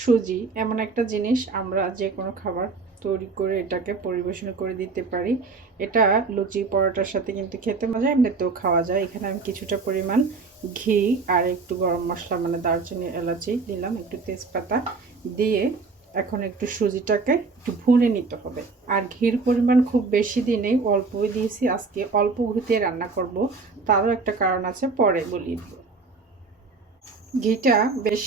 সুজি এমন একটা জিনিস, আমরা যে কোনো খাবার তৈরি করে এটাকে পরিবেশন করে দিতে পারি। এটা লুচি পরোটার সাথে কিন্তু খেতে মজা, এমনিতেও খাওয়া যায়। এখানে আমি কিছুটা পরিমাণ ঘি আর একটু গরম মশলা মানে দারচিনি এলাচি দিলাম, একটু তেজপাতা দিয়ে এখন একটু সুজিটাকে একটু ভুনে নিতে হবে। আর ঘির পরিমাণ খুব বেশি দিই, অল্পই দিয়েছি। আজকে অল্প ঘিতে রান্না করব, তারও একটা কারণ আছে, পরে বলি দিব। ঘিটা বেশ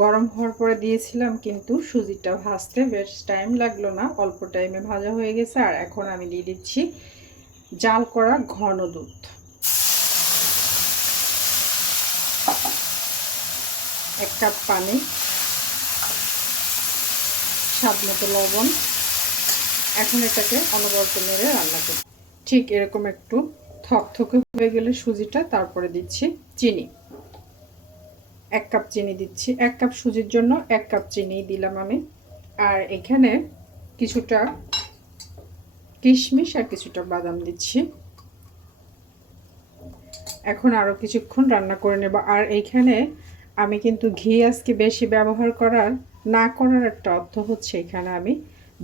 গরম হওয়ার পরে দিয়েছিলাম, কিন্তু সুজিটা ভাজতে বেশ টাইম লাগলো না, অল্প টাইমে ভাজা হয়ে গেছে। আর এখন আমি দিয়ে দিচ্ছি জাল করা ঘন দুধ, 1 কাপ পানি, স্বাদ মতো লবণ। এখন এটাকে অনবরত নেড়ে রান্না করি। ঠিক এরকম একটু থকথকে হয়ে গেলে সুজিটা, তারপরে দিচ্ছি চিনি। 1 কাপ চিনি দিচ্ছি। 1 কাপ সুজির জন্য 1 কাপ চিনি দিলাম আমি। আর এখানে কিছুটা কিশমিশ আর কিছুটা বাদাম দিচ্ছি। এখন আরও কিছুক্ষণ রান্না করে নেব। আর এইখানে আমি কিন্তু ঘি আজকে বেশি ব্যবহার না করার একটা অর্থ হচ্ছে, এখানে আমি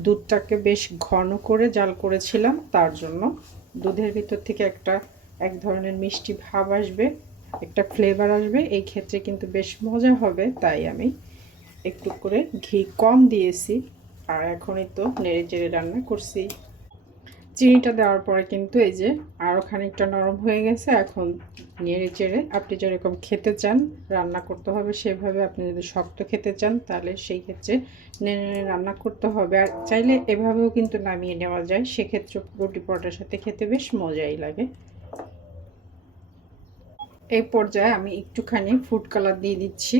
দুধটাকে বেশ ঘন করে জাল করেছিলাম, তার জন্য দুধের ভিতর থেকে এক ধরনের মিষ্টি ভাব আসবে, একটা ফ্লেভার আসবে। এই ক্ষেত্রে কিন্তু বেশ মজা হবে, তাই আমি একটু করে ঘি কম দিয়েছি। আর এখনই তো নেড়ে চেড়ে রান্না করছি। চিনিটা দেওয়ার পরে কিন্তু এই যে আরও খানিকটা নরম হয়ে গেছে। এখন নেড়ে চেড়ে, আপনি যেরকম খেতে চান রান্না করতে হবে সেভাবে। আপনি যদি শক্ত খেতে চান তাহলে সেই ক্ষেত্রে নেড়ে নেড়ে রান্না করতে হবে। আর চাইলে এভাবেও কিন্তু নামিয়ে নেওয়া যায়, সেক্ষেত্রে রুটি পরোটার সাথে খেতে বেশ মজাই লাগে। এই পর্যায়ে আমি একটুখানি ফুড কালার দিয়ে দিচ্ছি।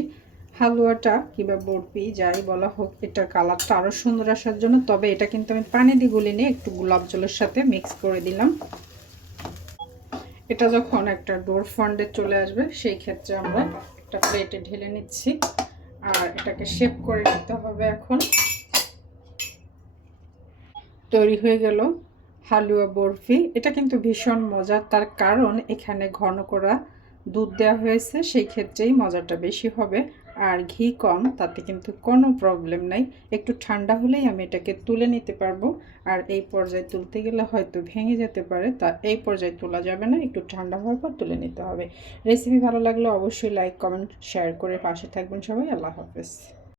হালুয়াটা কিংবা বরফি যাই বলা হোক, এটার কালারটা আরও সুন্দর আসার জন্য। তবে এটা কিন্তু আমি পানি দিয়ে গুলিয়ে একটু গোলাপ জলের সাথে মিক্স করে দিলাম। এটা যখন একটা ডোর ফন্ডে চলে আসবে সেই ক্ষেত্রে আমরা একটা প্লেটে ঢেলে নিচ্ছি। আর এটাকে শেপ করে নিতে হবে। এখন তৈরি হয়ে গেল হালুয়া বরফি। এটা কিন্তু ভীষণ মজার, তার কারণ এখানে ঘন করা দুধ দেওয়া হয়েছে, সেই ক্ষেত্রেই মজাটা বেশি হবে। আর ঘি কম, তাতে কিন্তু কোনো প্রবলেম নাই। একটু ঠান্ডা হলেই আমি এটাকে তুলে নিতে পারবো। আর এই পর্যায়ে তুলতে গেলে হয়তো ভেঙে যেতে পারে, তা এই পর্যায়ে তোলা যাবে না, একটু ঠান্ডা হওয়ার পর তুলে নিতে হবে। রেসিপি ভালো লাগলে অবশ্যই লাইক কমেন্ট শেয়ার করে পাশে থাকবেন সবাই। আল্লাহ হাফেজ।